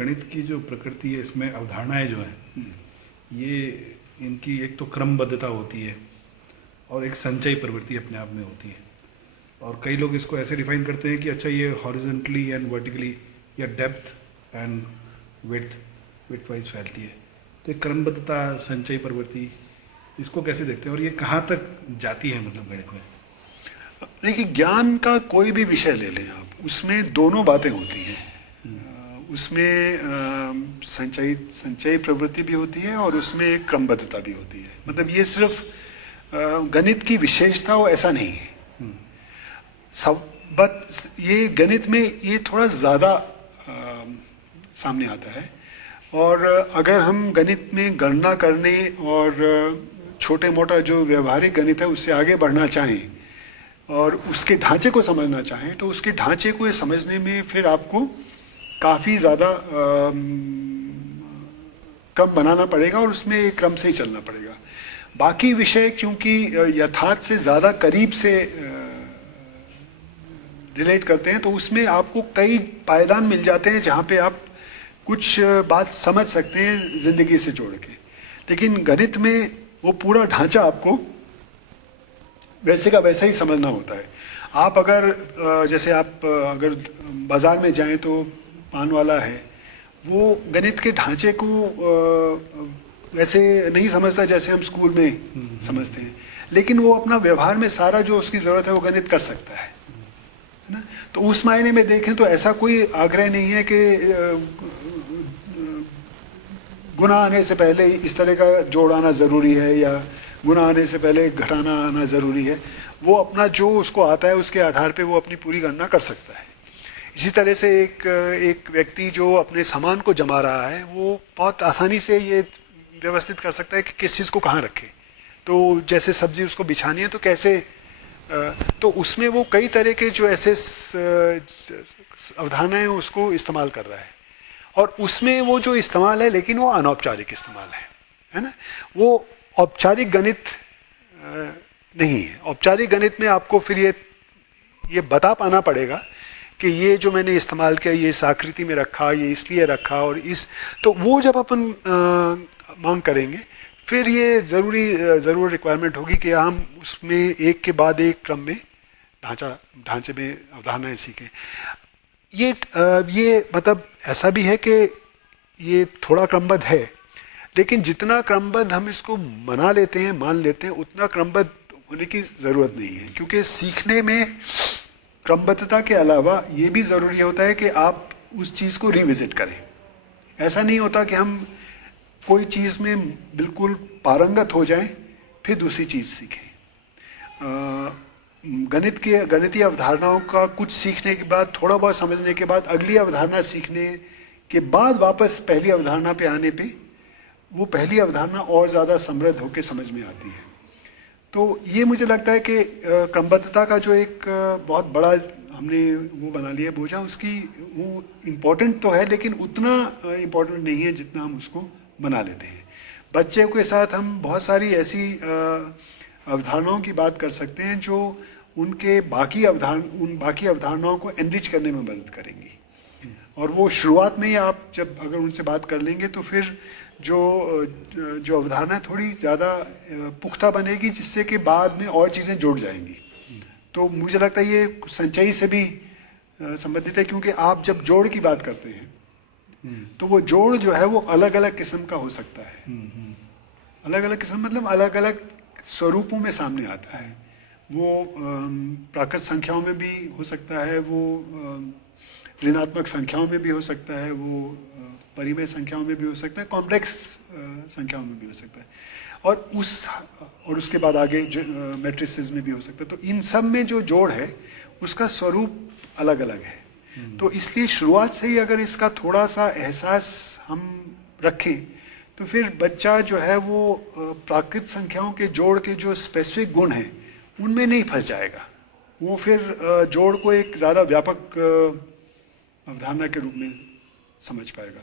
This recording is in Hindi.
गणित की जो प्रकृति है, इसमें अवधारणाएं जो हैं, ये इनकी एक तो क्रमबद्धता होती है और एक संचयी प्रवृत्ति अपने आप में होती है। और कई लोग इसको ऐसे डिफाइन करते हैं कि अच्छा ये हॉरिजॉन्टली एंड वर्टिकली या डेप्थ एंड विड्थ वाइज फैलती है। तो एक क्रमबद्धता, संचयी प्रवृत्ति, इसको कैसे देखते हैं और ये कहाँ तक जाती है मतलब गणित में? देखिए, ज्ञान का कोई भी विषय ले लें आप, उसमें दोनों बातें होती हैं। उसमें संचयी प्रवृत्ति भी होती है और उसमें एक क्रमबद्धता भी होती है। मतलब ये सिर्फ गणित की विशेषता हो ऐसा नहीं है। सब बट ये गणित में ये थोड़ा ज़्यादा सामने आता है। और अगर हम गणित में गणना करने और छोटे मोटा जो व्यवहारिक गणित है उससे आगे बढ़ना चाहें और उसके ढांचे को समझना चाहें, तो उसके ढांचे को समझने में फिर आपको काफ़ी ज़्यादा क्रम बनाना पड़ेगा और उसमें एक क्रम से ही चलना पड़ेगा। बाकी विषय क्योंकि यथार्थ से ज़्यादा करीब से रिलेट करते हैं, तो उसमें आपको कई पायदान मिल जाते हैं जहाँ पे आप कुछ बात समझ सकते हैं ज़िंदगी से जोड़ के। लेकिन गणित में वो पूरा ढांचा आपको वैसे का वैसा ही समझना होता है। आप अगर जैसे आप अगर बाजार में जाएं तो पान वाला है, वो गणित के ढांचे को वैसे नहीं समझता जैसे हम स्कूल में समझते हैं, लेकिन वो अपना व्यवहार में सारा जो उसकी ज़रूरत है वो गणित कर सकता है ना। तो उस मायने में देखें तो ऐसा कोई आग्रह नहीं है कि गुना आने से पहले इस तरह का जोड़ आना ज़रूरी है या गुना आने से पहले घटाना आना ज़रूरी है। वो अपना जो उसको आता है उसके आधार पे वो अपनी पूरी गणना कर सकता है। इसी तरह से एक व्यक्ति जो अपने सामान को जमा रहा है, वो बहुत आसानी से ये व्यवस्थित कर सकता है कि किस चीज़ को कहाँ रखे। तो जैसे सब्जी उसको बिछानी है तो कैसे, तो उसमें वो कई तरह के जो ऐसे अवधारणाएं उसको इस्तेमाल कर रहा है। और उसमें वो जो इस्तेमाल है, लेकिन वो अनौपचारिक इस्तेमाल है ना। वो औपचारिक गणित नहीं है। औपचारिक गणित में आपको फिर ये बता पाना पड़ेगा कि ये जो मैंने इस्तेमाल किया ये इस आकृति में रखा, ये इसलिए रखा और इस, तो वो जब अपन मांग करेंगे फिर ये ज़रूर रिक्वायरमेंट होगी कि हम उसमें एक के बाद एक क्रम में ढांचे में अवधारणाएं सीखें। ये मतलब ऐसा भी है कि ये थोड़ा क्रमबद्ध है, लेकिन जितना क्रमबद्ध हम इसको मना लेते हैं, मान लेते हैं, उतना क्रमबद्ध होने की ज़रूरत नहीं है। क्योंकि सीखने में क्रमबद्धता के अलावा ये भी ज़रूरी होता है कि आप उस चीज़ को रिविजिट करें। ऐसा नहीं होता कि हम कोई चीज़ में बिल्कुल पारंगत हो जाएं फिर दूसरी चीज़ सीखें। गणितीय अवधारणाओं का कुछ सीखने के बाद, थोड़ा बहुत समझने के बाद, अगली अवधारणा सीखने के बाद वापस पहली अवधारणा पे आने पे वो पहली अवधारणा और ज़्यादा समृद्ध होकर समझ में आती है। तो ये मुझे लगता है कि क्रमबद्धता का जो एक बहुत बड़ा हमने वो बना लिया बोझा, उसकी वो इम्पोर्टेंट तो है लेकिन उतना इम्पोर्टेंट नहीं है जितना हम उसको बना लेते हैं। बच्चे के साथ हम बहुत सारी ऐसी अवधारणाओं की बात कर सकते हैं जो उनके बाकी अवधारणाओं को एनरिच करने में मदद करेंगी। और वो शुरुआत में ही आप जब अगर उनसे बात कर लेंगे तो फिर जो अवधारणा थोड़ी ज़्यादा पुख्ता बनेगी, जिससे कि बाद में और चीज़ें जुड़ जाएंगी। तो मुझे लगता है ये संचयी से भी संबंधित है, क्योंकि आप जब जोड़ की बात करते हैं तो वो जोड़ जो है वो अलग अलग किस्म का हो सकता है। अलग अलग किस्म मतलब अलग अलग स्वरूपों में सामने आता है। वो प्राकृत संख्याओं में भी हो सकता है, वो ऋणात्मक संख्याओं में भी हो सकता है, वो परिमेय संख्याओं में भी हो सकता है, कॉम्प्लेक्स संख्याओं में भी हो सकता है, और उसके बाद आगे मैट्रिसेस में भी हो सकता है। तो इन सब में जो जोड़ है उसका स्वरूप अलग अलग है। तो इसलिए शुरुआत से ही अगर इसका थोड़ा सा एहसास हम रखें तो फिर बच्चा जो है वो प्राकृत संख्याओं के जोड़ के जो स्पेसिफिक गुण हैं उनमें नहीं फंस जाएगा। वो फिर जोड़ को एक ज़्यादा व्यापक अवधारणा के रूप में समझ पाएगा।